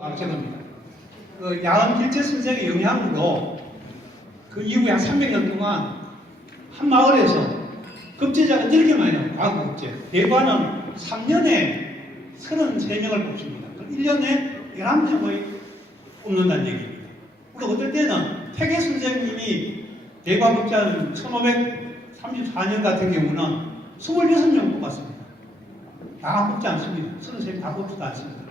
악정입니다. 그 야간 길체 선생의 영향으로 그 이후에 한 300년 동안 한 마을에서 급제자가 이렇게 많이 나와요. 과거 급제. 대관은 3년에 33명을 뽑습니다. 그럼 1년에 11명의 뽑는다는 얘기입니다. 그리고 어떨 때는 태계 선생님이 대관 급제는 1534년 같은 경우는 26명 뽑았습니다. 다 뽑지 않습니다. 33명 다 뽑지도 않습니다.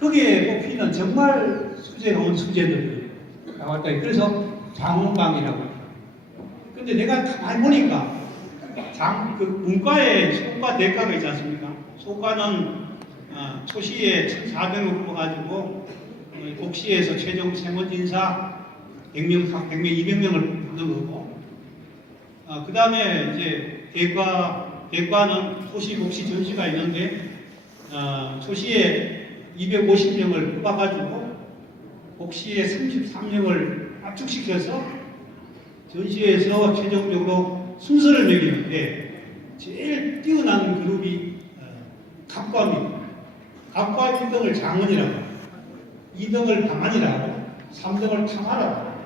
거기에 뽑히는 정말 수제가 온 수제들 나왔다. 그래서 장원방이라고 해요. 근데 내가 가만히 보니까 장, 그 문과에 소과 대과가 있지 않습니까? 소과는 어, 초시에 1,400을 뽑아가지고 어, 복시에서 최종 세무 인사 100명, 100명, 200명을 뽑는 거고 어, 그 다음에 이제 대과, 대과는 초시, 복시, 전시가 있는데 어, 초시에 250명을 뽑아가지고 복시에 33명을 압축시켜서 전시에서 최종적으로 순서를 매기는데 제일 뛰어난 그룹이 어, 갑과입니다. 갑과 1등을 장은이라고 2등을 방안이라고 3등을 탕하라고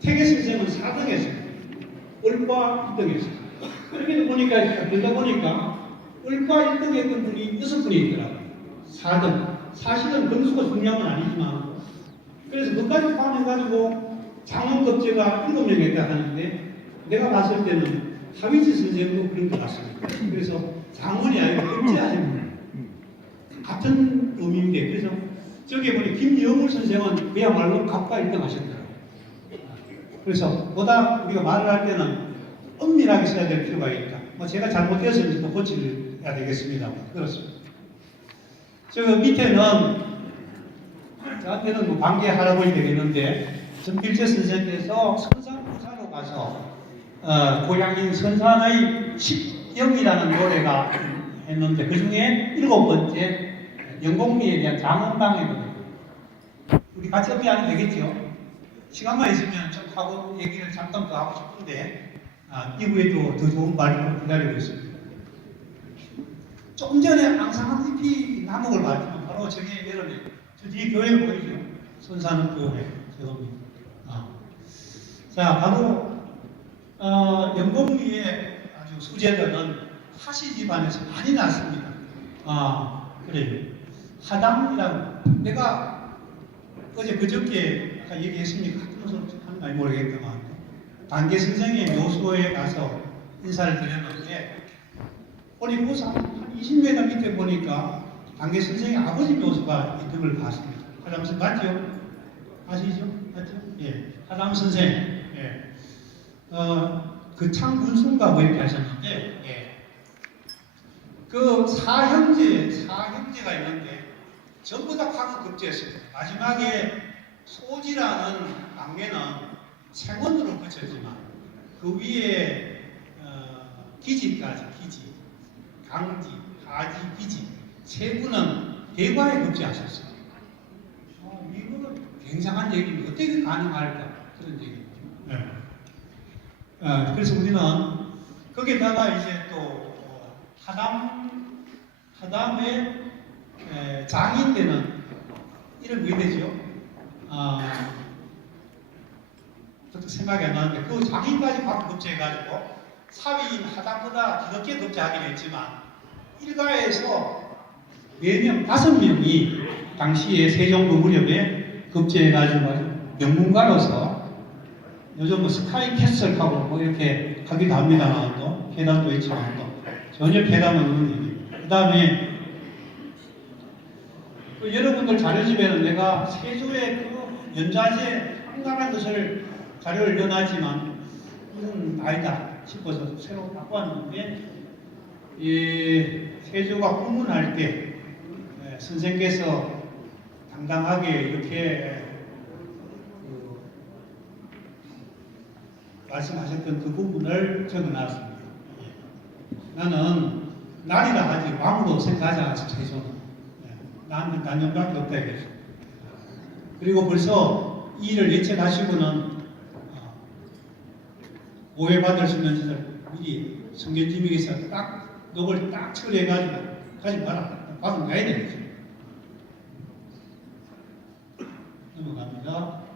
태계 선생은 4등 했습니다. 을과 1등 했습니다. 그렇게 보니까 그러다 보니까 을과 1등 했던 분이 6분이 있더라고요. 4등. 사실은 점수가 중요한 건 아니지만 그래서 그까지 포함해가지고 장원급제가 7명 했다 하는데 내가 봤을 때는 하위지 선생도 그런 것 같습니다. 그래서 장원이 아니고 급제하시는 같은 의미인데 그래서 저기 보니 김영울 선생은 그야말로 갑과 1등 하셨더라고요. 그래서 보다 우리가 말을 할 때는 엄밀하게 써야 될 필요가 있다. 뭐 제가 잘못되었으면 또 고쳐야 되겠습니다. 그렇습니다. 저 밑에는 저한테는 뭐 관계 할아버지 되겠는데 전필재 선생님께서 선산부사로 가서 어, 고향인 선산의 십영이라는 노래가 했는데 그 중에 일곱 번째 영공리에 대한 노래. 우리 같이 협의하면 되겠죠? 시간만 있으면 좀 하고 얘기를 잠깐 더 하고 싶은데 아, 이후에도 더 좋은 말을 기다리고 있습니다. 조금 전에 앙상한 잎이 나무를 봤지만 바로 저기 여름에 저 뒤에 교회 보이죠? 손사는 교회 저겁니다. 아. 자 바로 어, 영공리의 아주 수제들은 하시 집안에서 많이 났습니다. 아 그래요. 하담이라고 내가 어제 그저께 얘기했습니까? 무슨 하는 말 모르겠지만 단계 선생의 묘소에 가서 인사를 드렸는데 보니 그한 20m 밑에 보니까 단계 선생의 아버지 묘소가 있는 걸 봤습니다. 하담 선생 맞죠? 아시죠? 맞죠? 예. 하담 선생. 예. 어, 그 창군순가 뭐 이렇게 하셨는데, 예. 그 사형제, 사형제가 있는데, 전부 다 과거급제였습니다. 마지막에 소지라는 막내는 생원으로 그쳤지만, 그 위에, 어, 기지까지, 기지. 강지, 하지, 기지 세 분은 대과에 급제하셨어요. 어, 이거는 굉장한 얘기입니다. 어떻게 가능할까 그런 얘기죠. 네. 어, 그래서 우리는 거기다가 이제 또 어, 하담 하담의 에, 장인 때는 이름 왜 되죠? 아, 생각이 안 나는데 그 장인까지 바로 급제해가지고 사위인 하담보다 뒤늦게 급제하긴 했지만 일가에서 네 명, 다섯 명이 당시에 세종부 무렵에 급제해가지고 명문가로서 요즘 뭐 스카이 캐슬 하고 뭐 이렇게 하기도 합니다만 또 회담도 있지만 또 전혀 회담은 없는 얘기. 그 다음에 그 여러분들 자료 집에는 내가 세조의 그 연좌제 상당한 것을 자료를 넣어놨지만 이건 아니다 싶어서 새로 왔는데 이 세조가 후문할 때 에, 선생께서 당당하게 이렇게 그 말씀하셨던 그 부분을 적어놨습니다. 예. 나는 날이라 하지 왕으로 생각하지 않았어 세조는. 예. 나한테 단연밖에 없다 이거죠. 그리고 벌써 이 일을 예측하시고는 어, 오해받을 수 있는 짓을 미리 성경지명에서 딱 녹을 딱 처리해가지고 가지 마라. 과금 가야 되겠죠. 넘어갑니다.